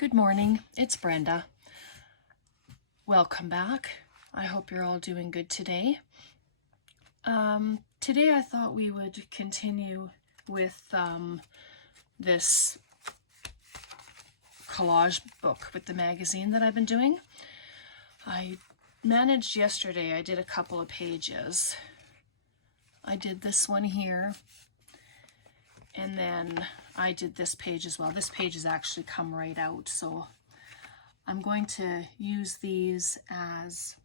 Good morning, it's Brenda. Welcome back. I hope you're all doing good today. Today I thought we would continue with this collage book with the magazine that I've been doing. I managed yesterday, I did a couple of pages. I did this one here, and then I did this page as well. This page has actually come right out, so I'm going to use these as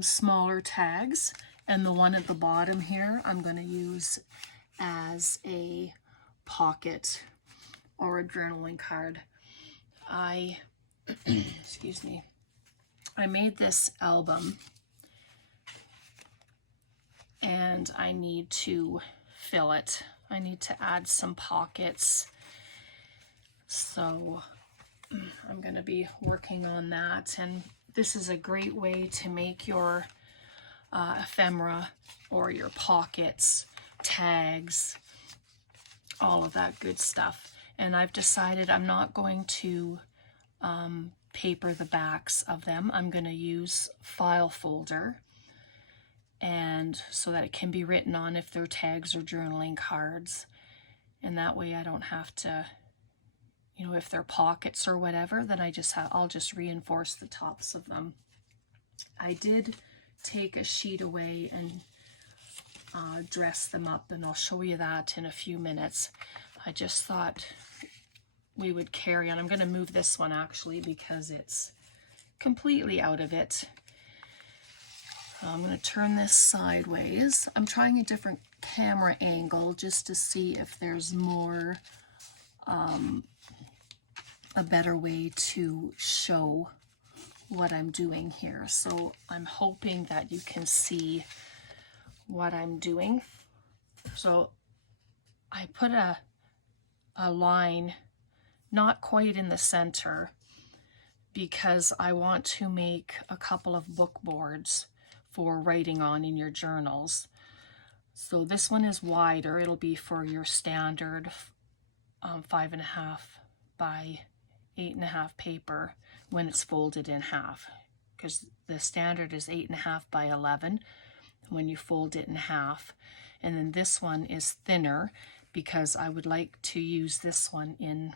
smaller tags, and the one at the bottom here I'm going to use as a pocket or a journaling card. Excuse me, I made this album and I need to fill it. I need to add some pockets, so I'm going to be working on that. And this is a great way to make your ephemera or your pockets, tags, all of that good stuff. And I've decided I'm not going to paper the backs of them. I'm going to use file folder, and so that it can be written on if they're tags or journaling cards. And that way I don't have to, you know, if they're pockets or whatever, then I'll just reinforce the tops of them. I did take a sheet away and dress them up, and I'll show you that in a few minutes. I just thought we would carry on. I'm going to move this one actually because it's completely out of it. I'm going to turn this sideways. I'm trying a different camera angle just to see if there's more, a better way to show what I'm doing here. So I'm hoping that you can see what I'm doing. So I put a line not quite in the center because I want to make a couple of book boards for writing on in your journals. So this one is wider. It'll be for your standard 5.5 by 8.5 paper when it's folded in half, because the standard is 8.5 by 11 when you fold it in half. And then this one is thinner because I would like to use this one in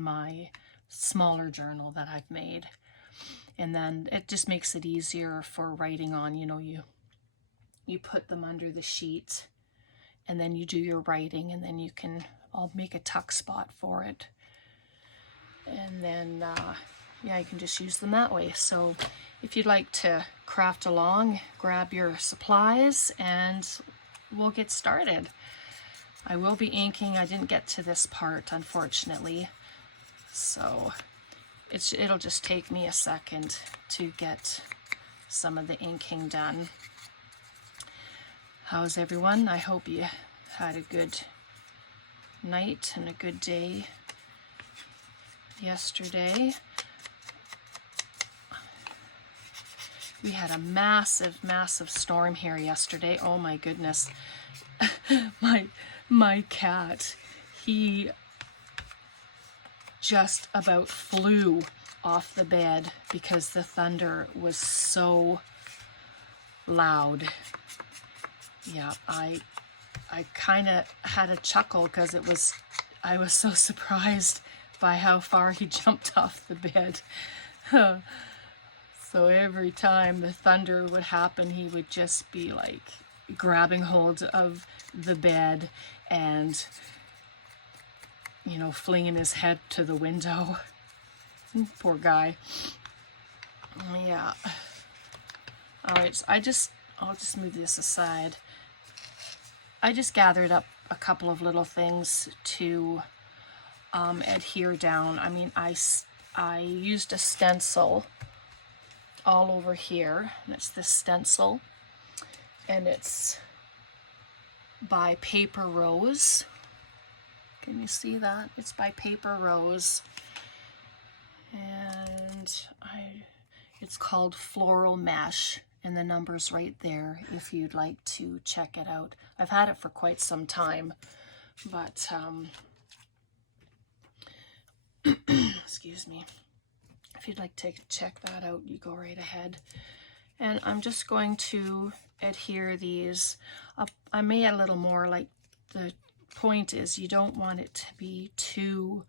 my smaller journal that I've made. And then it just makes it easier for writing on. You know, you put them under the sheet and then you do your writing, and then I'll make a tuck spot for it. And then, yeah, you can just use them that way. So if you'd like to craft along, grab your supplies and we'll get started. I will be inking. I didn't get to this part, unfortunately. So it'll just take me a second to get some of the inking done. How's everyone? I hope you had a good night and a good day yesterday. We had a massive storm here yesterday. Oh my goodness. my cat, he just about flew off the bed because the thunder was so loud. Yeah, I kind of had a chuckle because I was so surprised by how far he jumped off the bed. So every time the thunder would happen, he would just be like grabbing hold of the bed and, you know, flinging his head to the window. Poor guy. Yeah. All right, so I'll just move this aside. I just gathered up a couple of little things to adhere down. I mean, I used a stencil all over here, and it's this stencil, and it's by Paper Rose. Can you see that? It's by Paper Rose, and it's called Floral Mesh, and the number's right there if you'd like to check it out. I've had it for quite some time, but excuse me. If you'd like to check that out, you go right ahead. And I'm just going to adhere these up. I may add a little more, like the point is you don't want it to be too,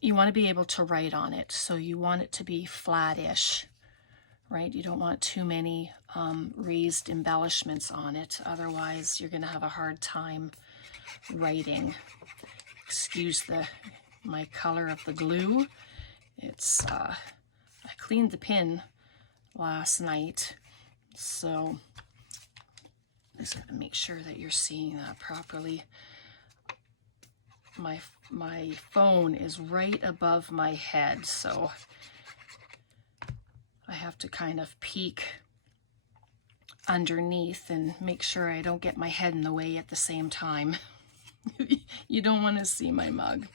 you want to be able to write on it. So you want it to be flattish, right? You don't want too many raised embellishments on it. Otherwise, you're going to have a hard time writing. Excuse my color of the glue. It's, I cleaned the pin last night, so just gotta make sure that you're seeing that properly. My phone is right above my head, so I have to kind of peek underneath and make sure I don't get my head in the way at the same time. You don't want to see my mug.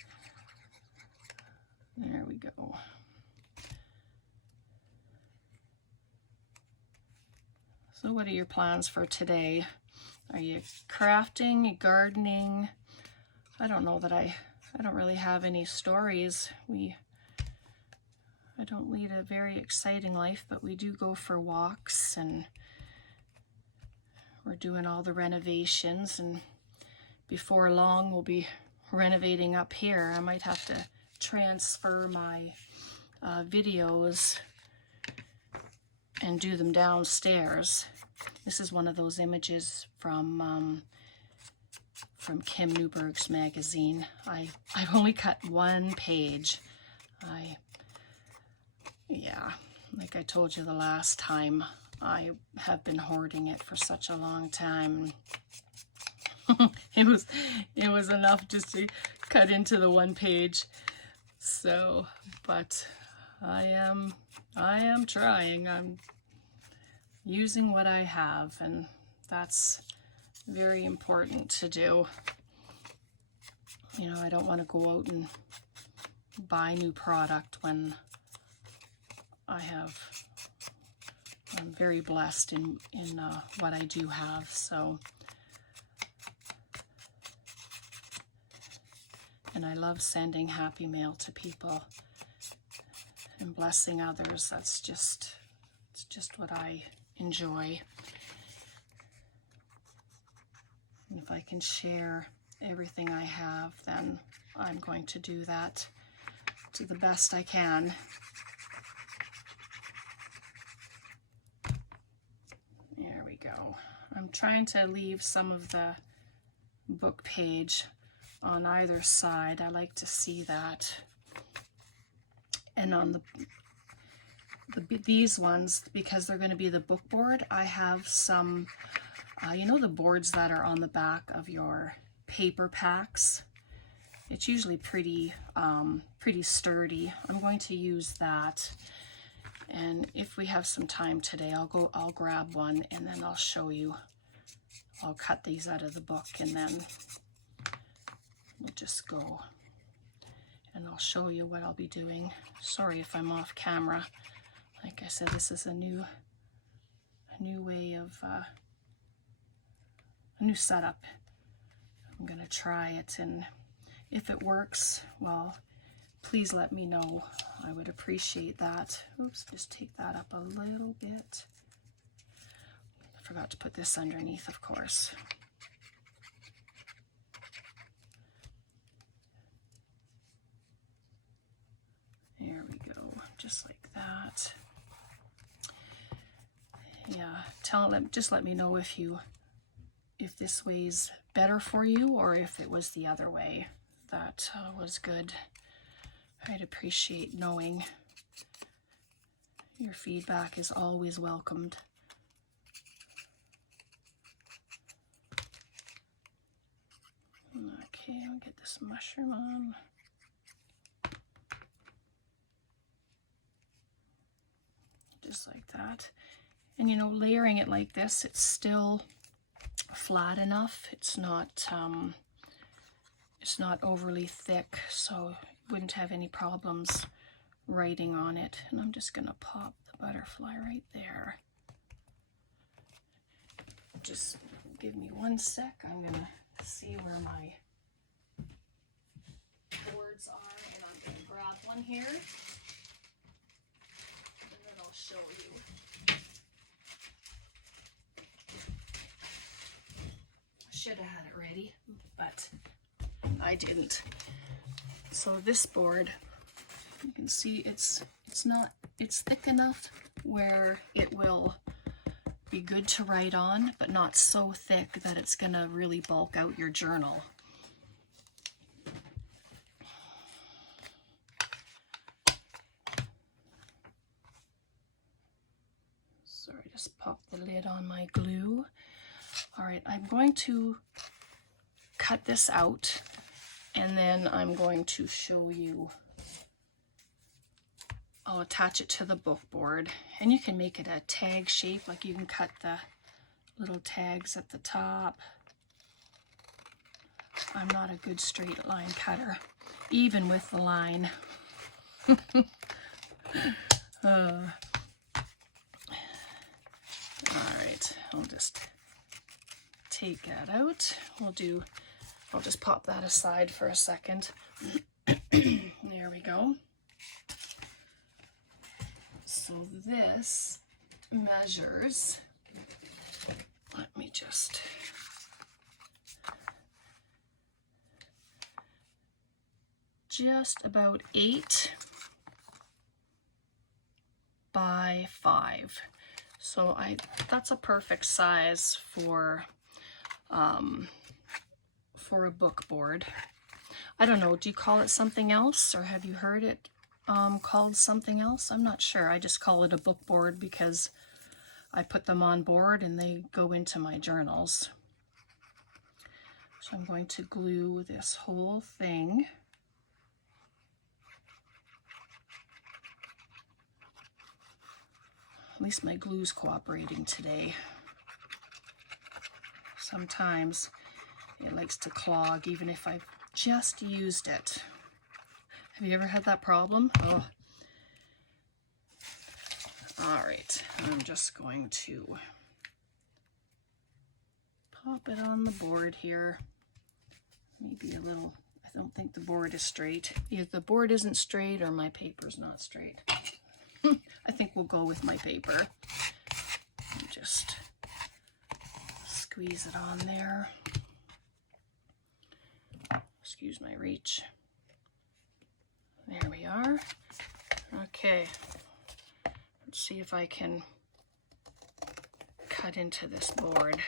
There we go. So what are your plans for today? Are you crafting, gardening? I don't know that I don't really have any stories. I don't lead a very exciting life, but we do go for walks, and we're doing all the renovations, and before long we'll be renovating up here. I might have to transfer my videos and do them downstairs. This is one of those images from Kim Newberg's magazine. I've only cut one page. Yeah, like I told you the last time, I have been hoarding it for such a long time. It was enough just to cut into the one page. So, but I am trying. I'm using what I have, and that's very important to do. You know, I don't want to go out and buy new product when I'm very blessed in what I do have. So, and I love sending happy mail to people and blessing others. It's just what I enjoy. And if I can share everything I have, then I'm going to do that to the best I can. There we go. I'm trying to leave some of the book page on either side. I like to see that. And on these ones, because they're going to be the book board, I have some, you know, the boards that are on the back of your paper packs. It's usually pretty sturdy. I'm going to use that. And if we have some time today, I'll grab one and then I'll show you. I'll cut these out of the book and then we'll just go and I'll show you what I'll be doing. Sorry if I'm off camera. Like I said, this is a new way of, a new setup. I'm gonna try it, and if it works, well, please let me know. I would appreciate that. Oops, just take that up a little bit. I forgot to put this underneath, of course. There we go, just like that. Yeah, just let me know if this way's better for you or if it was the other way. That was good. I'd appreciate knowing. Your feedback is always welcomed. Okay, I'll get this mushroom on. Just like that. And you know, layering it like this, it's still flat enough. It's not overly thick, so you wouldn't have any problems writing on it. And I'm just gonna pop the butterfly right there. Just give me one sec. I'm gonna see where my on here, and then I'll show you. Should have had it ready, but I didn't. So this board, you can see it's thick enough where it will be good to write on, but not so thick that it's gonna really bulk out your journal. Sorry, just pop the lid on my glue. All right, I'm going to cut this out, and then I'm going to show you. I'll attach it to the book board, and you can make it a tag shape, like you can cut the little tags at the top. I'm not a good straight line cutter, even with the line. All right, I'll just take that out. I'll just pop that aside for a second. There we go. So this measures, let me just, about 8 by 5. So that's a perfect size for a book board. I don't know, do you call it something else, or have you heard it called something else? I'm not sure. I just call it a book board because I put them on board and they go into my journals. So I'm going to glue this whole thing. At least my glue's cooperating today. Sometimes it likes to clog even if I've just used it. Have you ever had that problem? Oh. All right, I'm just going to pop it on the board here. Maybe a little, I don't think the board is straight. Either the board isn't straight or my paper's not straight. I think we'll go with my paper. And just squeeze it on there. Excuse my reach. There we are. Okay, let's see if I can cut into this board.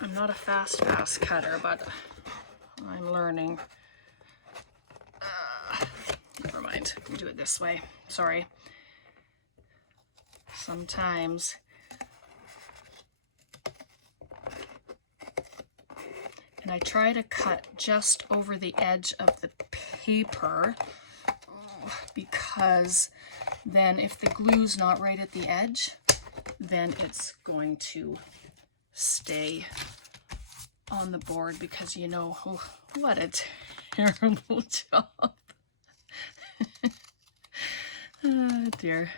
I'm not a fast cutter, but I'm learning. Never mind, we'll do it this way. Sorry. Sometimes and I try to cut just over the edge of the paper because then if the glue's not right at the edge, then it's going to stay on the board because you know, oh, what a terrible job. Oh dear.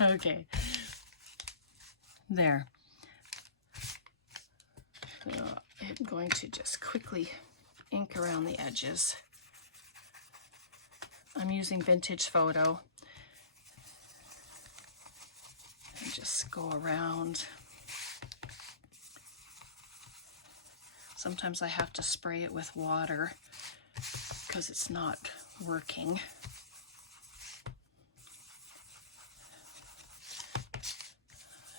Okay. There. I'm going to just quickly ink around the edges. I'm using Vintage Photo. And just go around. Sometimes I have to spray it with water because it's not working.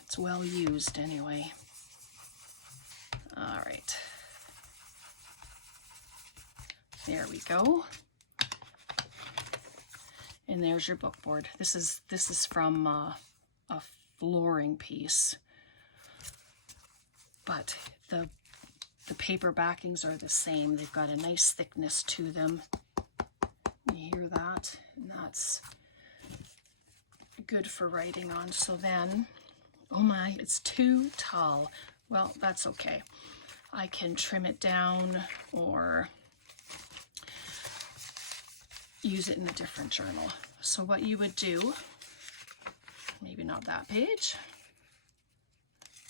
It's well used anyway. All right, there we go. And there's your book board. This is from a flooring piece, but the paper backings are the same. They've got a nice thickness to them. You hear that? And that's good for writing on. So then, oh my, it's too tall. Well, that's okay. I can trim it down or use it in a different journal. So what you would do, maybe not that page,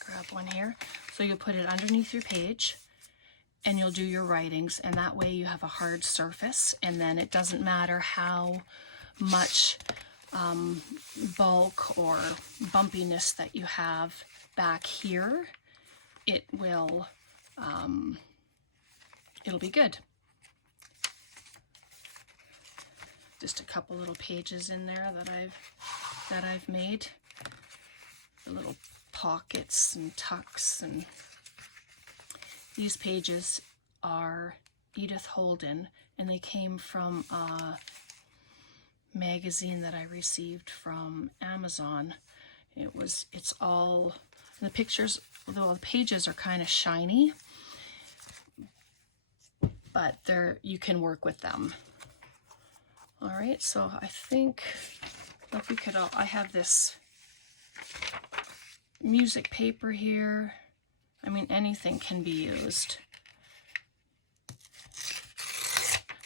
grab one here. So you'll put it underneath your page and you'll do your writings, and that way you have a hard surface, and then it doesn't matter how much bulk or bumpiness that you have back here, it will it'll be good. Just a couple little pages in there that I've made, the little pockets and tucks, and these pages are Edith Holden, and they came from a magazine that I received from Amazon. It's all, the pictures, though the pages are kind of shiny, but you can work with them. All right, so I think if we could all, I have this music paper here. I mean, anything can be used.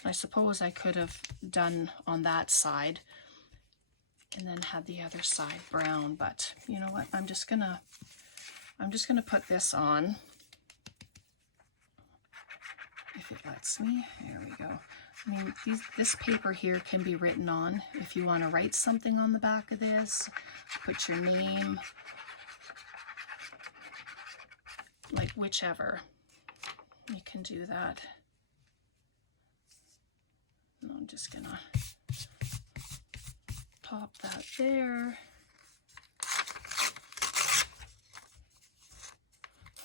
I suppose I could have done on that side and then had the other side brown, but you know what? I'm just gonna put this on, if it lets me. There we go. I mean, this paper here can be written on. If you want to write something on the back of this, put your name, like whichever, you can do that. And I'm just gonna pop that there.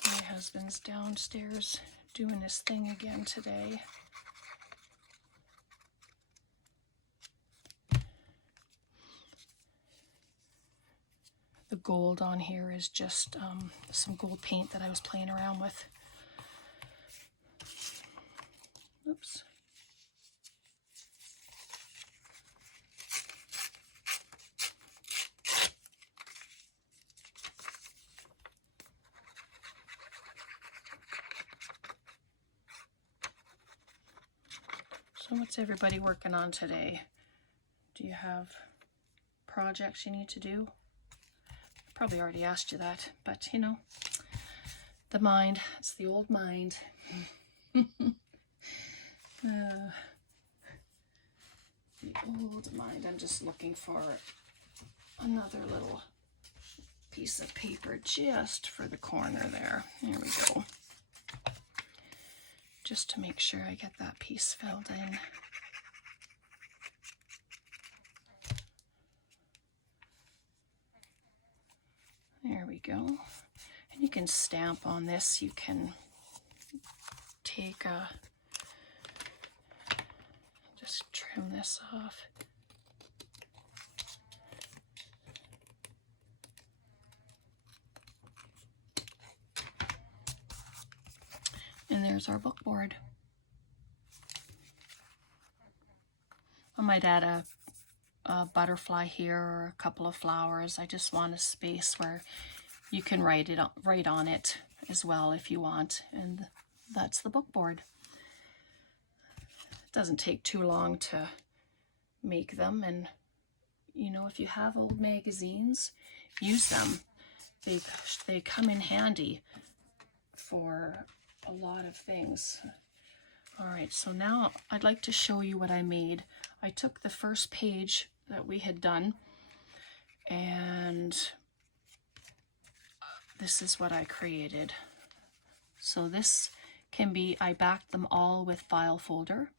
My husband's downstairs doing his thing again today. The gold on here is just some gold paint that I was playing around with. Oops. So what's everybody working on today? Do you have projects you need to do? Probably already asked you that, but you know, the mind, it's the old mind. The old mind. I'm just looking for another little piece of paper just for the corner there. There we go. Just to make sure I get that piece filled in. There we go. And you can stamp on this. You can take a, just trim this off. And there's our book board. I might add a butterfly here or a couple of flowers. I just want a space where you can write on it as well if you want, and that's the book board. It doesn't take too long to make them, and you know, if you have old magazines, use them. They come in handy for a lot of things. All right, so now I'd like to show you what I made. I took the first page that we had done, and this is what I created. So this can be, I backed them all with file folder.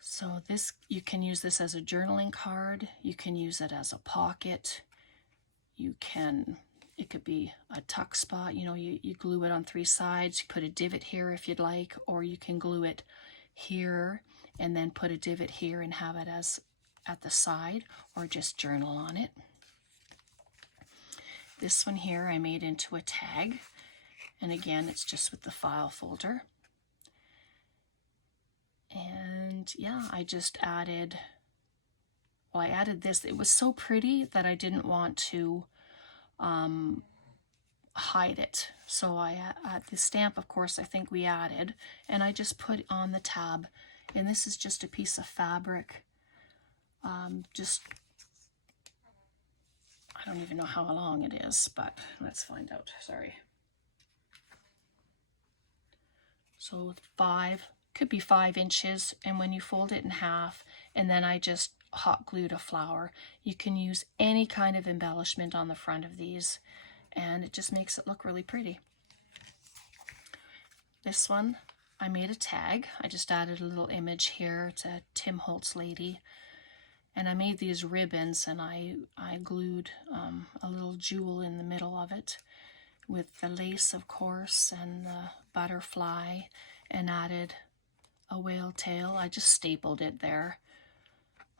So this, you can use this as a journaling card, you can use it as a pocket, it could be a tuck spot, you know, you glue it on 3 sides, you put a divot here if you'd like, or you can glue it here and then put a divot here and have it as at the side, or just journal on it. This one here I made into a tag, and again it's just with the file folder. And yeah, I just added, well, I added this. It was so pretty that I didn't want to hide it. So I the stamp, of course, I think we added, and I just put on the tab. And this is just a piece of fabric. I I don't even know how long it is, but let's find out. Sorry. So 5, could be 5 inches, and when you fold it in half, and then I just hot glued a flower. You can use any kind of embellishment on the front of these, and it just makes it look really pretty. This one, I made a tag. I just added a little image here. It's a Tim Holtz lady. And I made these ribbons, and I glued a little jewel in the middle of it with the lace, of course, and the butterfly, and added a whale tail. I just stapled it there.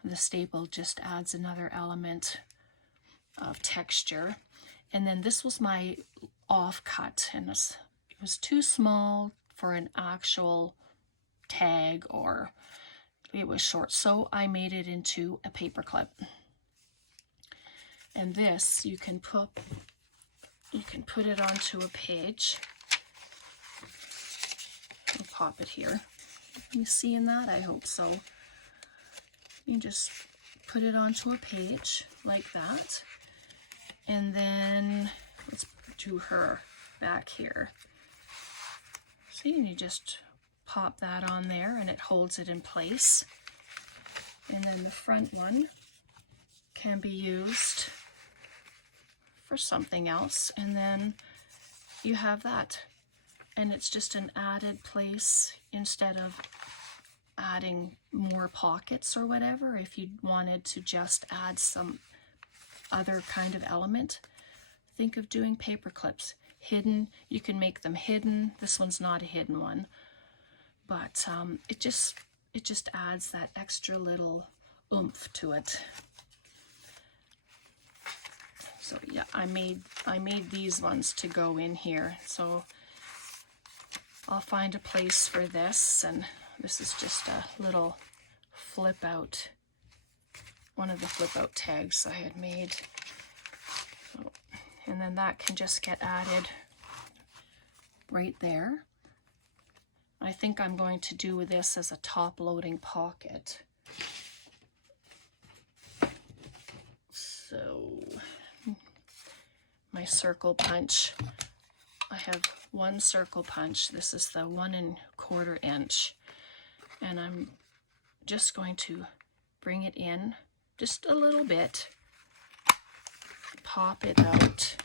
The staple just adds another element of texture. And then this was my offcut, and it was too small for an actual tag, or it was short, so I made it into a paper clip. And this you can put it onto a page. I'll pop it here. You seeing that? I hope so. You just put it onto a page like that, and then let's do her back here. See, and you just pop that on there, and it holds it in place. And then the front one can be used for something else, and then you have that, and it's just an added place instead of adding more pockets or whatever. If you wanted to just add some other kind of element, think of doing paper clips. Hidden, you can make them hidden. This one's not a hidden one, but it just adds that extra little oomph to it. So yeah, I made these ones to go in here, so I'll find a place for this. And this is just a little flip out, one of the flip out tags I had made. So, and then that can just get added right there. I think I'm going to do this as a top loading pocket. So my circle punch, I have one circle punch. This is the 1 1/4 inch. And I'm just going to bring it in just a little bit, pop it out,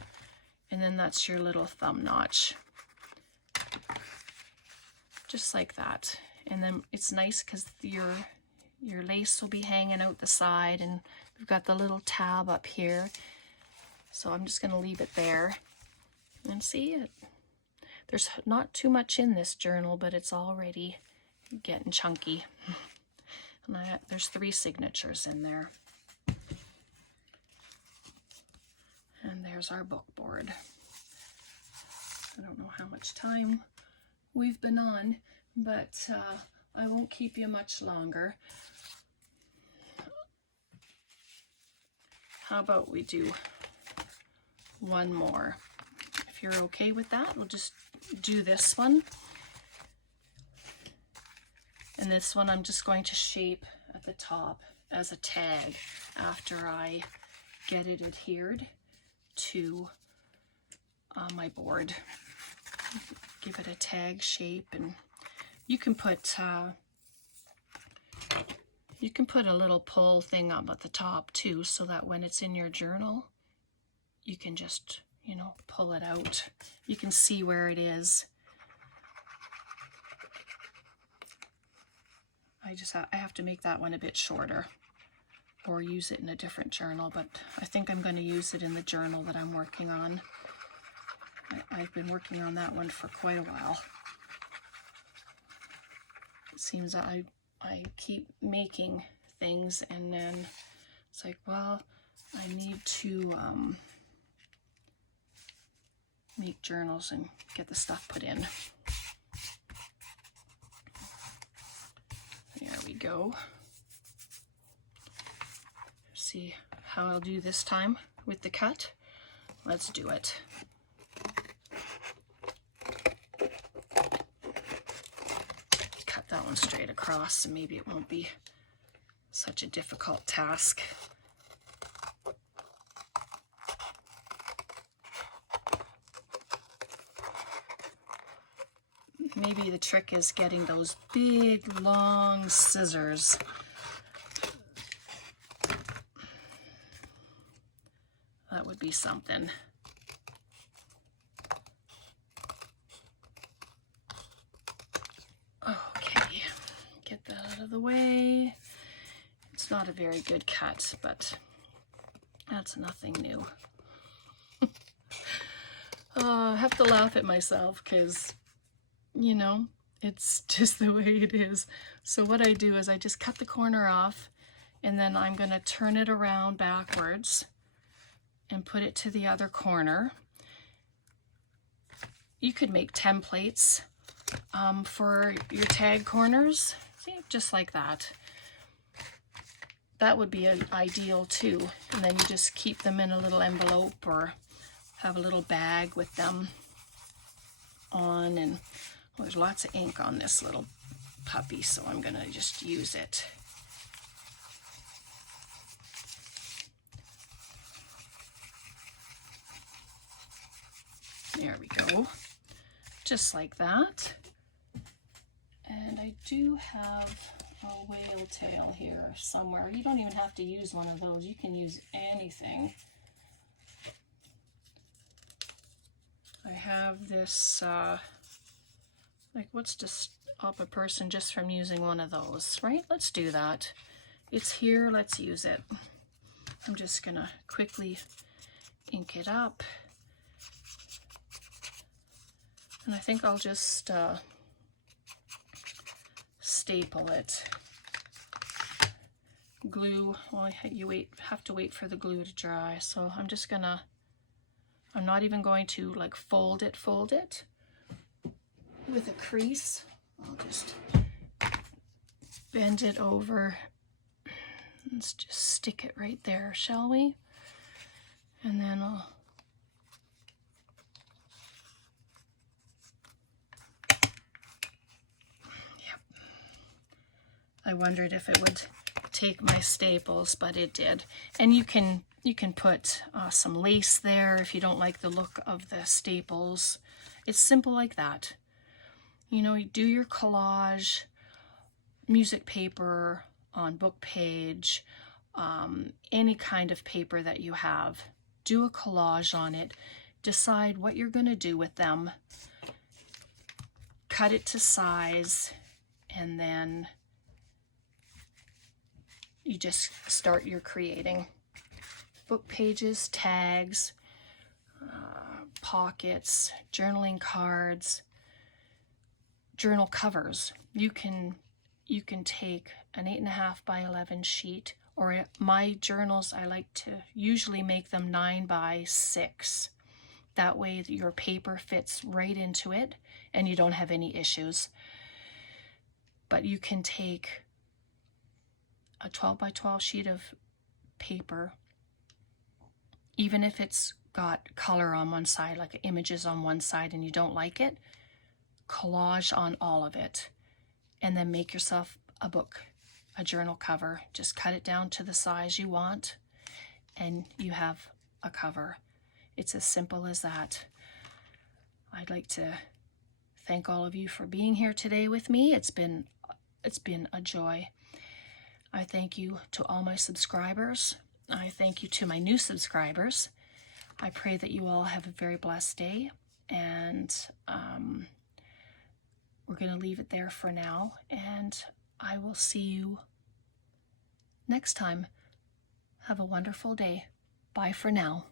and then that's your little thumb notch. Just like that. And then it's nice because your lace will be hanging out the side, and we've got the little tab up here. So I'm just going to leave it there. And see it. There's not too much in this journal, but it's already getting chunky. And there's 3 signatures in there. And there's our book board. I don't know how much time we've been on, but I won't keep you much longer. How about we do one more? If you're okay with that, we'll just do this one. And this one I'm just going to shape at the top as a tag after I get it adhered to my board. Give it a tag shape, and you can put a little pull thing up at the top too, so that when it's in your journal, you can just, you know, pull it out. You can see where it is. I have to make that one a bit shorter, or use it in a different journal, but I think I'm going to use it in the journal that I'm working on. I've been working on that one for quite a while. It seems I keep making things, and then it's like, well, I need to make journals and get the stuff put in. There we go. See how I'll do this time with the cut? Let's do it. Cut that one straight across, and maybe it won't be such a difficult task. maybe the trick is getting those big, long scissors. That would be something. Okay, get that out of the way. It's not a very good cut, but that's nothing new. I have to laugh at myself because, you know, it's just the way it is. So what I do is I just cut the corner off, and then I'm going to turn it around backwards and put it to the other corner. You could make templates for your tag corners. See, just like that. That would be ideal too. And then you just keep them in a little envelope or have a little bag with them on. And well, there's lots of ink on this little puppy, so I'm gonna just use it. There we go, just like that. And I do have a whale tail here somewhere. You don't even have to use one of those. You can use anything. I have this, like, what's to stop a person just from using one of those, right? Let's do that. It's here, let's use it. I'm just gonna quickly ink it up. And I think I'll just staple it. Glue, well, you have to wait for the glue to dry, so I'm just gonna, I'm not even going to like fold it with a crease. I'll just bend it over. Let's just stick it right there, shall we? And then I'll I wondered if it would take my staples, but it did. And you can put some lace there if you don't like the look of the staples. It's simple like that. You know, you do your collage, music paper, on book page, any kind of paper that you have. Do a collage on it. Decide what you're going to do with them. Cut it to size, and then you just start your creating. Book pages, tags, pockets, journaling cards, journal covers. You can take an 8.5 by 11 sheet, or my journals, I like to usually make them 9 by 6. That way your paper fits right into it and you don't have any issues. But you can take a 12 by 12 sheet of paper, even if it's got color on one side, like images on one side, and you don't like it, collage on all of it, and then make yourself a book, a journal cover. Just cut it down to the size you want, and you have a cover. It's as simple as that. I'd like to thank all of you for being here today with me. It's been a joy. I thank you to all my subscribers. I thank you to my new subscribers. I pray that you all have a very blessed day, and we're going to leave it there for now, and I will see you next time. Have a wonderful day. Bye for now.